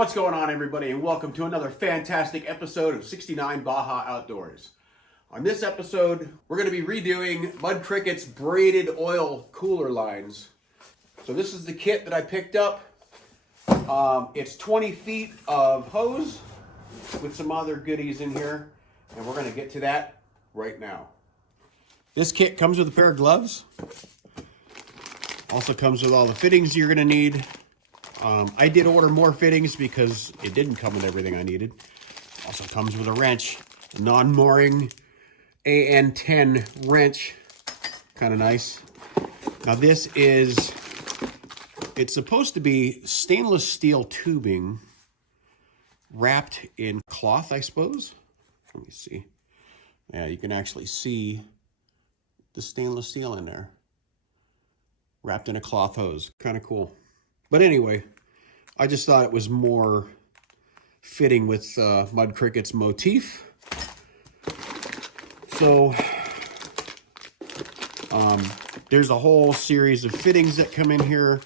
What's going on, everybody, and welcome to another fantastic episode of 69 Baja Outdoors. On this episode, we're going to be redoing Mud Cricket's braided oil cooler lines. So this is the kit that I picked up. It's 20 feet of hose with some other goodies in here, and we're going to get to that right now. This kit comes with a pair of gloves. Also comes with all the fittings you're going to need. I did order more fittings because it didn't come with everything I needed. Also comes with a wrench, a non-mooring AN10 wrench, kind of nice. Now it's supposed to be stainless steel tubing wrapped in cloth, I suppose. Let me see. Yeah, you can actually see the stainless steel in there, wrapped in a cloth hose. Kind of cool. But anyway, I just thought it was more fitting with Mud Cricket's motif. So there's a whole series of fittings that come in here.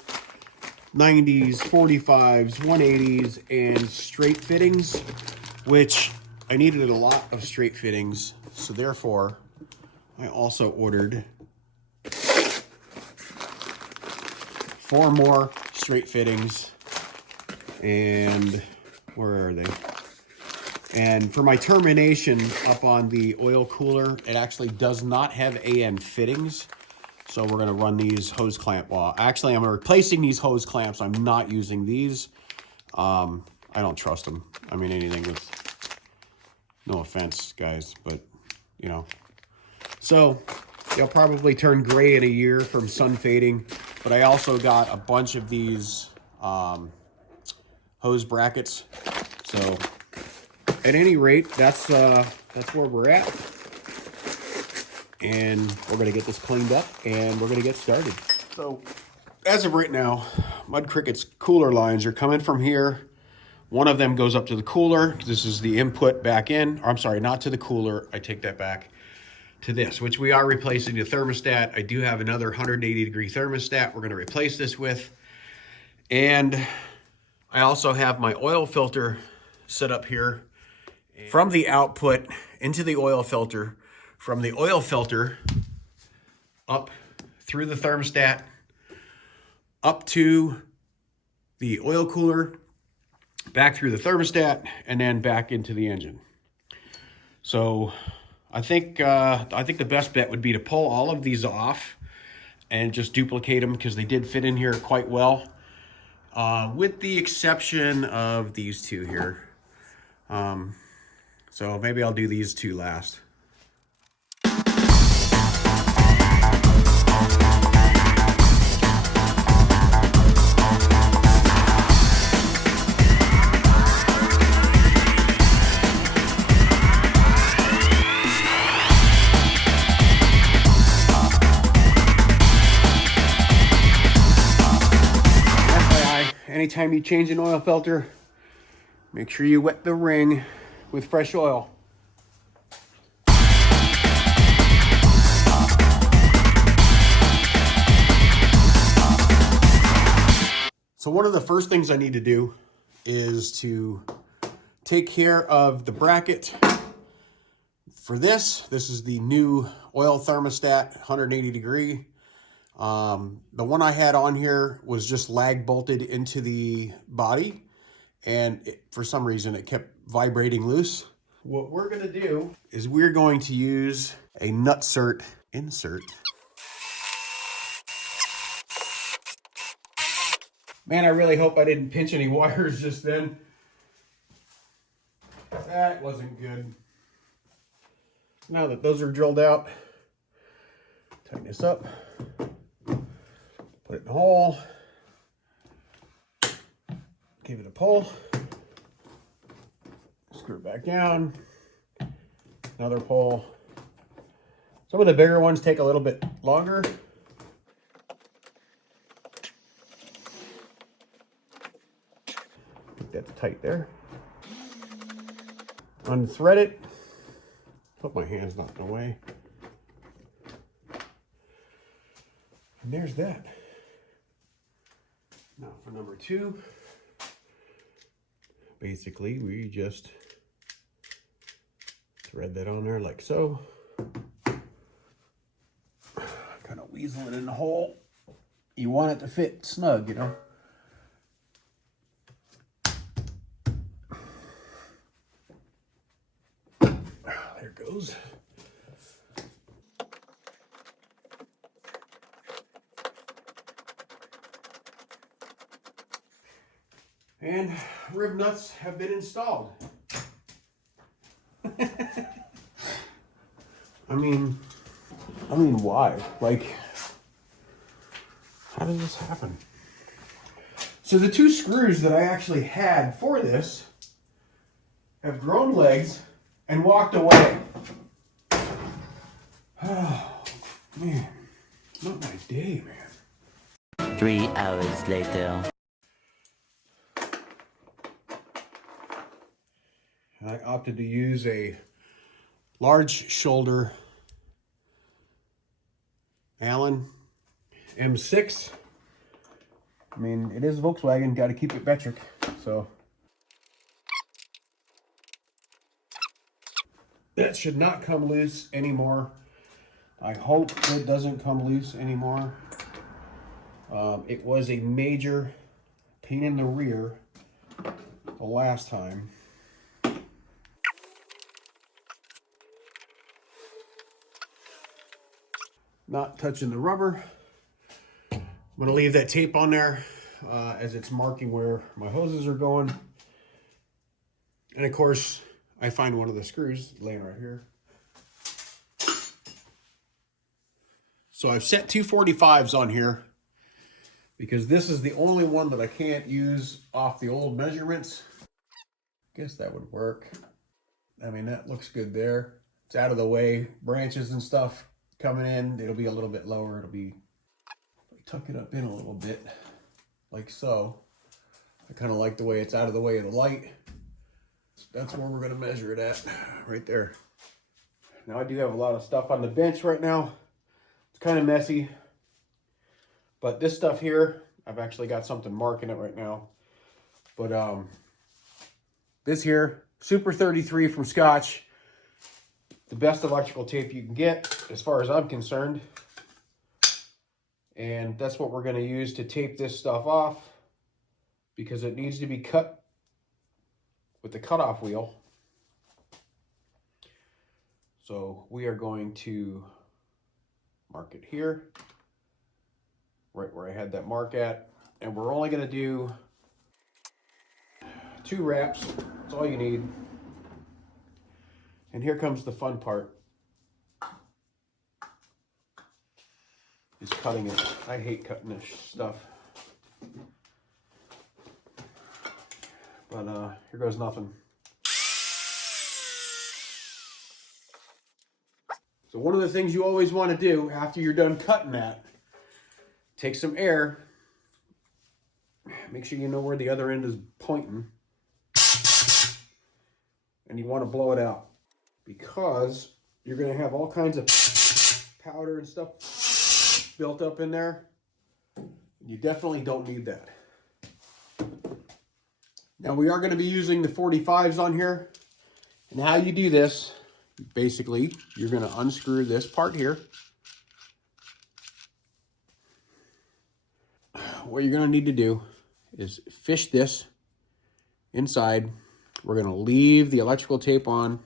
90s, 45s, 180s, and straight fittings, which I needed a lot of straight fittings. So therefore, I also ordered 4 more straight fittings. And where are they? And for my termination up on the oil cooler, it actually does not have AN fittings. So we're going to run these hose clamp. Well, actually, I'm replacing these hose clamps. I'm not using these. I don't trust them. I mean, anything with, no offense, guys, but, you know. So they'll probably turn gray in a year from sun fading. But I also got a bunch of these hose brackets. So at any rate, that's where we're at. And we're gonna get this cleaned up and we're gonna get started. So as of right now, Mud Cricket's cooler lines are coming from here. One of them goes up to the cooler. This is the input back in, or I'm sorry, not to the cooler. I take that back. To this, which we are replacing the thermostat. I do have another 180-degree thermostat we're going to replace this with. And I also have my oil filter set up here. From the output into the oil filter, from the oil filter up through the thermostat, up to the oil cooler, back through the thermostat, and then back into the engine. So I think the best bet would be to pull all of these off and just duplicate them because they did fit in here quite well, with the exception of these two here. So maybe I'll do these two last. Anytime you change an oil filter, make sure you wet the ring with fresh oil. So one of the first things I need to do is to take care of the bracket. For this is the new oil thermostat, 180 degree. The one I had on here was just lag bolted into the body, and for some reason it kept vibrating loose. What we're going to do is we're going to use a nutsert insert. Man, I really hope I didn't pinch any wires just then. That wasn't good. Now that those are drilled out, tighten this up. Put it in the hole, give it a pull, screw it back down, another pull. Some of the bigger ones take a little bit longer. Get that tight there. Unthread it. Hope my hand's not in the way. And there's that. Now for number 2, basically we just thread that on there like so. Kind of weasel it in the hole. You want it to fit snug, you know. There it goes. And rib nuts have been installed. I mean, why? Like, how did this happen? So the two screws that I actually had for this have grown legs and walked away. Oh, man. Not my day, man. 3 hours later. I opted to use a large shoulder Allen M6. I mean, it is Volkswagen, got to keep it metric, so. That should not come loose anymore. I hope it doesn't come loose anymore. It was a major pain in the rear the last time. Not touching the rubber. I'm going to leave that tape on there as it's marking where my hoses are going. And of course, I find one of the screws laying right here. So I've set 245s on here because this is the only one that I can't use off the old measurements. Guess that would work. I mean, that looks good there. It's out of the way. Branches and stuff coming in, it'll be a little bit lower. It'll be, tuck it up in a little bit, like so. I kind of like the way it's out of the way of the light. That's where we're going to measure it at, right there. Now I do have a lot of stuff on the bench right now. It's kind of messy. But this stuff here, I've actually got something marking it right now. But this here, Super 33 from Scotch. The best electrical tape you can get, as far as I'm concerned. And that's what we're going to use to tape this stuff off, because it needs to be cut with the cutoff wheel. So we are going to mark it here, right where I had that mark at. And we're only going to do 2 wraps. That's all you need. And here comes the fun part. Is cutting it. I hate cutting this stuff. But here goes nothing. So one of the things you always want to do after you're done cutting that, take some air. Make sure you know where the other end is pointing. And you want to blow it out, because you're going to have all kinds of powder and stuff built up in there. You definitely don't need that. Now we are going to be using the 45s on here. And how you do this, basically, you're going to unscrew this part here. What you're going to need to do is fish this inside. We're going to leave the electrical tape on.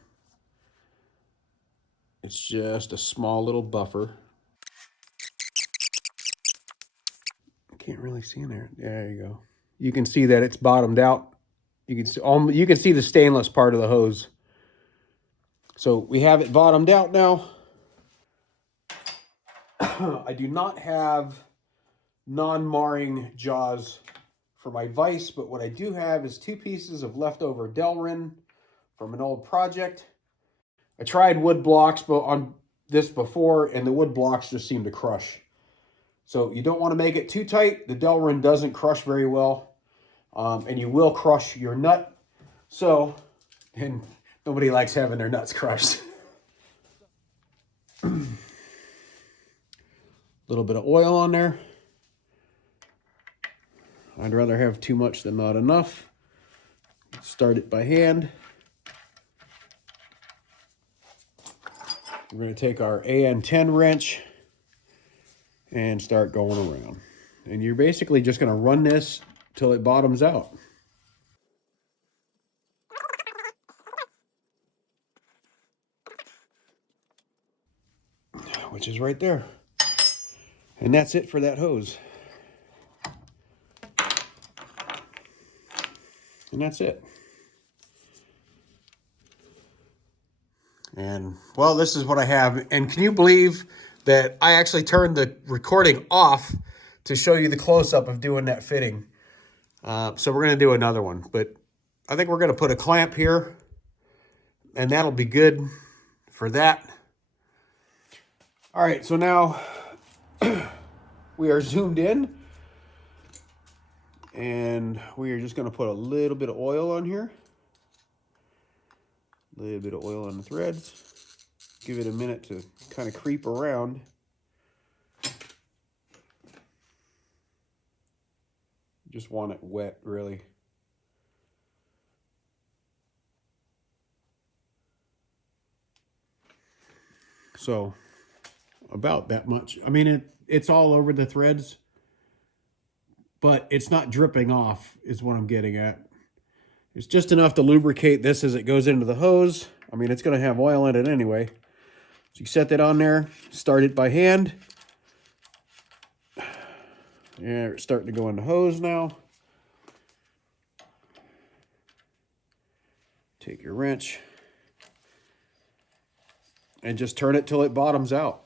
It's just a small little buffer. Can't really see in there. There you go. You can see that it's bottomed out. You can see the stainless part of the hose. So we have it bottomed out now. I do not have non-marring jaws for my vise, but what I do have is 2 pieces of leftover Delrin from an old project. I tried wood blocks on this before, and the wood blocks just seem to crush. So you don't want to make it too tight. The Delrin doesn't crush very well, and you will crush your nut. So, and nobody likes having their nuts crushed. A little bit of oil on there. I'd rather have too much than not enough. Start it by hand. We're going to take our AN10 wrench and start going around. And you're basically just going to run this till it bottoms out. Which is right there. And that's it for that hose. And that's it. And, well, this is what I have. And can you believe that I actually turned the recording off to show you the close-up of doing that fitting? So we're going to do another one. But I think we're going to put a clamp here. And that'll be good for that. All right, so now we are zoomed in. And we are just going to put a little bit of oil on here. A little bit of oil on the threads. Give it a minute to kind of creep around. Just want it wet, really. So, about that much. I mean, it's all over the threads, but it's not dripping off, is what I'm getting at. It's just enough to lubricate this as it goes into the hose. I mean, it's going to have oil in it anyway. So you set that on there, start it by hand. Yeah, it's starting to go in the hose now. Take your wrench and just turn it till it bottoms out.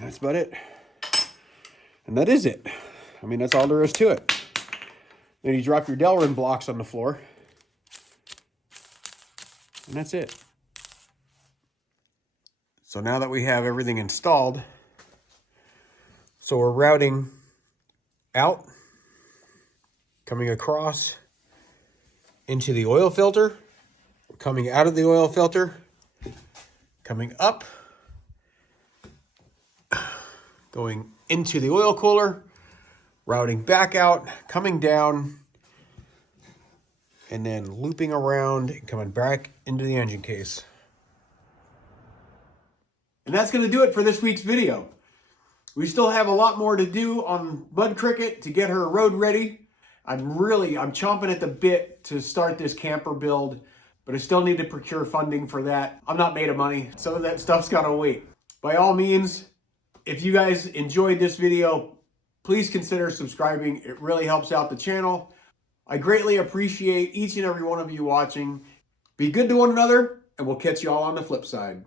That's about it. And that is it. I mean, that's all there is to it. Then you drop your Delrin blocks on the floor. And that's it. So now that we have everything installed, so we're routing out, coming across into the oil filter, coming out of the oil filter, coming up, going into the oil cooler, routing back out, coming down, and then looping around and coming back into the engine case. And that's going to do it for this week's video. We still have a lot more to do on Mud Cricket to get her road ready. I'm chomping at the bit to start this camper build, but I still need to procure funding for that. I'm not made of money. Some of that stuff's got to wait. By all means, if you guys enjoyed this video, please consider subscribing. It really helps out the channel. I greatly appreciate each and every one of you watching. Be good to one another, and we'll catch you all on the flip side.